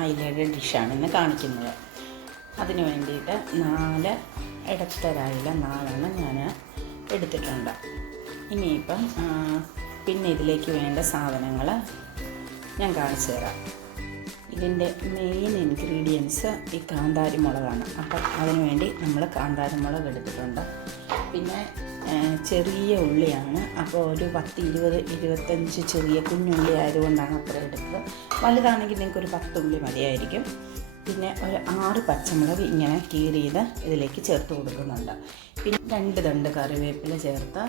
അയിലയുടെ ഡിഷാണ് ഇന്ന് കാണിക്കുന്നത്. അതിന് വേണ്ടിയിട്ട് 4 ഇടത്തരായില 4 ഞാൻ എടുത്തിട്ടുണ്ട്. ഇനിയിപ്പം പിന്നെ ഇതിലേക്ക് വേണ്ട സാധനങ്ങൾ ഞാൻ കാണിച്ചു തരാം. ഇതിൻ്റെ മെയിൻ ഇൻഗ്രീഡിയൻസ് ഈ കാന്താരി മുളകാണ്. അപ്പം അതിന് വേണ്ടി നമ്മൾ കാന്താരി മുളക് എടുത്തിട്ടുണ്ട്. പിന്നെ ചെറിയ ഉള്ളിയാണ്. അപ്പോൾ ഒരു 10-20-25 ചെറിയ കുഞ്ഞുള്ളി ആയതുകൊണ്ടാണ് അത്ര എടുത്തത്. വലുതാണെങ്കിൽ നിങ്ങൾക്കൊരു 10 ഉള്ളി മതിയായിരിക്കും. പിന്നെ ഒരു 6 പച്ചമുളക് ഇങ്ങനെ കീറിയത് ഇതിലേക്ക് ചേർത്ത് കൊടുക്കുന്നുണ്ട്. പിന്നെ 2 തണ്ട് കറിവേപ്പില ചേർത്ത്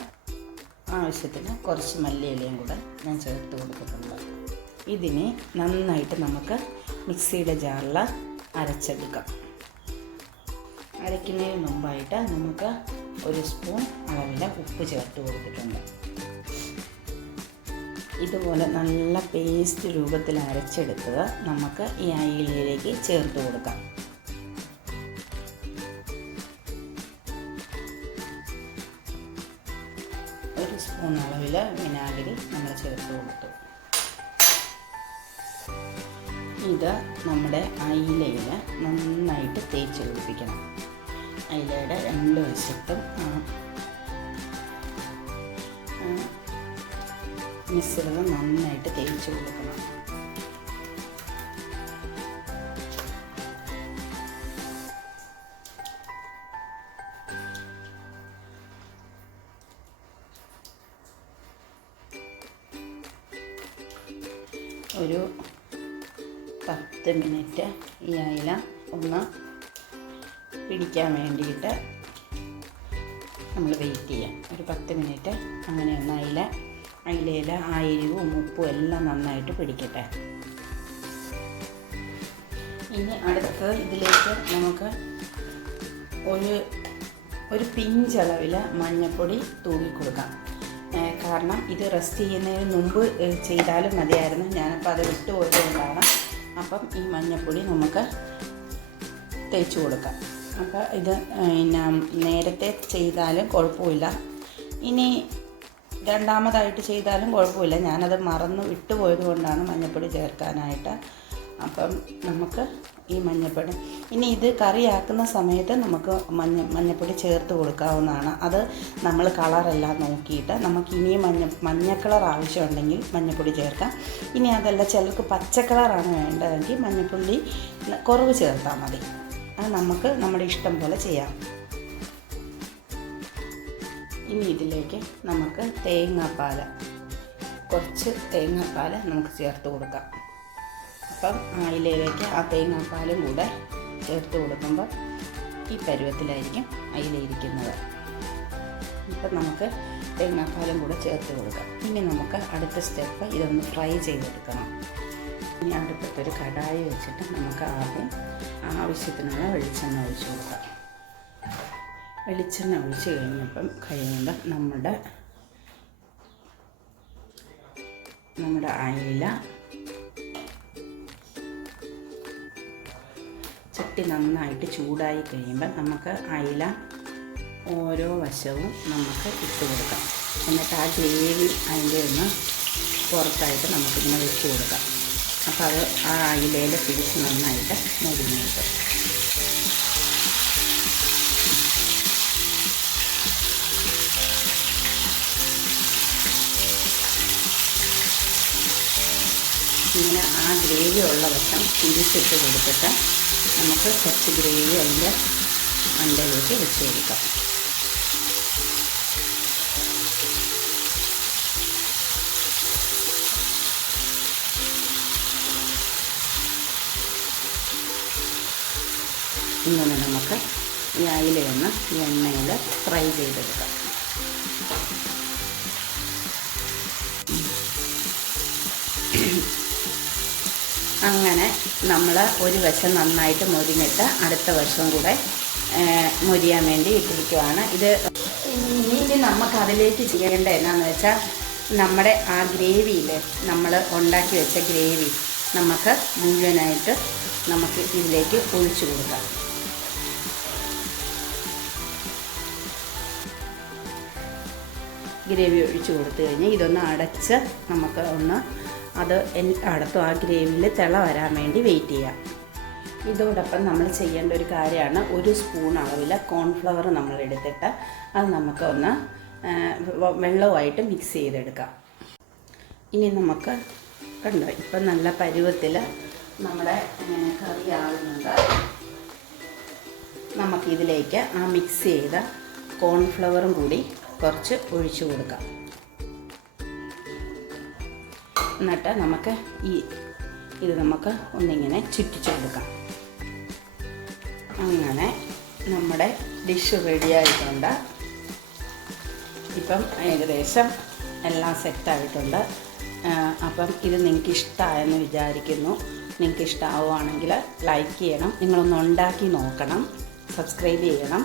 ആവശ്യത്തിന് കുറച്ച് മല്ലിയിലയും കൂടെ ഞാൻ ചേർത്ത് കൊടുത്തിട്ടുണ്ട്. ഇതിനെ നന്നായിട്ട് നമുക്ക് മിക്സിയുടെ ജാറിൽ അരച്ചെടുക്കാം. അരയ്ക്കുന്നതിന് മുമ്പായിട്ട് നമുക്ക് 1 സ്പൂൺ അളവിൽ ഉപ്പ് ചേർത്ത് കൊടുത്തിട്ടുണ്ട്. ഇതുപോലെ നല്ല പേസ്റ്റ് രൂപത്തിൽ അരച്ചെടുത്തത് നമുക്ക് ഈ അയിലയിലേക്ക് ചേർത്ത് കൊടുക്കാം. ഒരു സ്പൂൺ അളവിൽ വിനാഗിരി നമ്മൾ ചേർത്ത് കൊടുത്തു. ഇത് നമ്മുടെ അയിലയിൽ നന്നായിട്ട് തേച്ച് പിടിപ്പിക്കണം. അയിലയുടെ 2 വശത്തും മിശ്രിതം നന്നായിട്ട് തേച്ച് കൊടുക്കണം. ഒരു 10 മിനിറ്റ് ഈ അയില ഒന്ന് പിടിക്കാൻ വേണ്ടിയിട്ട് നമ്മൾ വെയിറ്റ് ചെയ്യാം. ഒരു 10 മിനിറ്റ് അങ്ങനെ ഒന്ന് അയിലയിൽ ആ എരിവും ഉപ്പും എല്ലാം നന്നായിട്ട് പിടിക്കട്ടെ. ഇനി അടുത്ത് ഇതിലേക്ക് നമുക്ക് ഒരു പിഞ്ചളവിൽ മഞ്ഞൾപ്പൊടി തൂകിക്കൊടുക്കാം. കാരണം ഇത് റെസ്റ്റ് ചെയ്യുന്നതിന് മുമ്പ് ചെയ്താലും മതിയായിരുന്നു. ഞാനപ്പോൾ അത് വിട്ടുപോയതുകൊണ്ടാണ്. അപ്പം ഈ മഞ്ഞൾപ്പൊടി നമുക്ക് തേച്ച് കൊടുക്കാം. അപ്പോൾ ഇത് പിന്നെ നേരത്തെ ചെയ്താലും കുഴപ്പമില്ല, ഇനി രണ്ടാമതായിട്ട് ചെയ്താലും കുഴപ്പമില്ല. ഞാനത് മറന്ന് വിട്ടുപോയത് കൊണ്ടാണ് മഞ്ഞൾപ്പൊടി ചേർക്കാനായിട്ട്. അപ്പം നമുക്ക് ഈ മഞ്ഞൾപ്പൊടി ഇനി ഇത് കറിയാക്കുന്ന സമയത്ത് നമുക്ക് മഞ്ഞൾപ്പൊടി ചേർത്ത് കൊടുക്കാവുന്നതാണ്. അത് നമ്മൾ കളറെല്ലാം നോക്കിയിട്ട് നമുക്ക് ഇനിയും മഞ്ഞ കളർ ആവശ്യമുണ്ടെങ്കിൽ മഞ്ഞൾപ്പൊടി ചേർക്കാം. ഇനി അതല്ല, ചിലർക്ക് പച്ച കളറാണ് വേണ്ടതെങ്കിൽ മഞ്ഞൾപ്പൊടി കുറവ് ചേർത്താൽ മതി. അത് നമുക്ക് നമ്മുടെ ഇഷ്ടം പോലെ ചെയ്യാം. ഇനി ഇതിലേക്ക് നമുക്ക് കുറച്ച് തേങ്ങാപ്പാൽ നമുക്ക് ചേർത്ത് കൊടുക്കാം. അപ്പം അയിലയിലേക്ക് ആ തേങ്ങാപ്പാലും കൂടെ ചേർത്ത് കൊടുക്കുമ്പോൾ ഈ പരുവത്തിലായിരിക്കും അയില ഇരിക്കുന്നത്. ഇപ്പം നമുക്ക് തേങ്ങാപ്പാലും കൂടെ ചേർത്ത് കൊടുക്കാം. ഇനി നമുക്ക് അടുത്ത സ്റ്റെപ്പ് ഇതൊന്ന് ഫ്രൈ ചെയ്തെടുക്കണം. ഇനി അടുപ്പത്തൊരു കടായി വെച്ചിട്ട് നമുക്ക് ആദ്യം ആവശ്യത്തിനുള്ള വെളിച്ചെണ്ണ ഒഴിച്ച് കൊടുക്കാം. വെളിച്ചെണ്ണ ഒഴിച്ച് കഴിയുമ്പോൾ നമ്മുടെ അയില ചട്ടി നന്നായിട്ട് ചൂടായി കഴിയുമ്പോൾ നമുക്ക് അയില ഓരോ വശവും നമുക്ക് ഇട്ട് കൊടുക്കാം. എന്നിട്ട് ആ ഗ്രേവി അതിൻ്റെ ഒന്ന് പുറത്തായിട്ട് നമുക്കിങ്ങനെ വെച്ച് കൊടുക്കാം. അപ്പോൾ അത് ആ അയിലയിൽ പിടിച്ച് നന്നായിട്ട് മുരിഞ്ഞ് കിട്ടും. ഇങ്ങനെ ആ ഗ്രേവി ഉള്ള വശം തിരിച്ചിട്ട് കൊടുത്തിട്ട് നമുക്ക് കുറച്ച് ഗ്രേവി അതിൻ്റെ അണ്ടയിലേക്ക് വെച്ച് കൊടുക്കാം. ഇങ്ങനെ നമുക്ക് ഈ അയിലയൊന്ന് ഈ എണ്ണയിൽ ഫ്രൈ ചെയ്തെടുക്കാം. അങ്ങനെ നമ്മൾ ഒരു വശം നന്നായിട്ട് മൊരിഞ്ഞിട്ട് അടുത്ത വശം കൂടെ മൊരിയാൻ വേണ്ടി ഇട്ടിരിക്കുവാണ്. ഇനി നമുക്ക് അതിലേക്ക് ചെയ്യേണ്ട എന്നാന്ന് വെച്ചാൽ നമ്മുടെ ആ ഗ്രേവിയിൽ നമ്മൾ ഉണ്ടാക്കി വെച്ച ഗ്രേവി നമുക്ക് മുഴുവനായിട്ട് നമുക്ക് ഇതിലേക്ക് ഒഴിച്ചു കൊടുക്കാം. ഗ്രേവി ഒഴിച്ച് കൊടുത്തു കഴിഞ്ഞ് ഇതൊന്ന് അടച്ച് നമുക്ക് ഒന്ന് അത് എല്ലായിടത്തും ആ ഗ്രേവിയിൽ തിള വരാൻ വേണ്ടി വെയിറ്റ് ചെയ്യാം. ഇതോടൊപ്പം നമ്മൾ ചെയ്യേണ്ട ഒരു കാര്യമാണ്, 1 സ്പൂൺ അളവിൽ കോൺഫ്ലവർ നമ്മൾ എടുത്തിട്ട് അത് നമുക്കൊന്ന് വെള്ളവുമായിട്ട് മിക്സ് ചെയ്തെടുക്കാം. ഇനി നമുക്ക് കണ്ടോ ഇപ്പം നല്ല പരുവത്തിൽ നമ്മുടെ കറി ആകുന്നുണ്ട്. നമുക്കിതിലേക്ക് ആ മിക്സ് ചെയ്ത കോൺഫ്ലവറും കൂടി കുറച്ച് ഒഴിച്ചു കൊടുക്കാം. എന്നിട്ട് നമുക്ക് ഇത് നമുക്ക് ഒന്നിങ്ങനെ ചുറ്റിച്ചു കൊടുക്കാം. അങ്ങനെ നമ്മുടെ ഡിഷ് റെഡിയായിട്ടുണ്ട്. ഇപ്പം ഏകദേശം എല്ലാം സെറ്റായിട്ടുണ്ട്. അപ്പം ഇത് നിങ്ങൾക്ക് ഇഷ്ടമായെന്ന് വിചാരിക്കുന്നു. നിങ്ങൾക്ക് ഇഷ്ടമാവുകയാണെങ്കിൽ ലൈക്ക് ചെയ്യണം, നിങ്ങളൊന്ന് ഉണ്ടാക്കി നോക്കണം, സബ്സ്ക്രൈബ് ചെയ്യണം.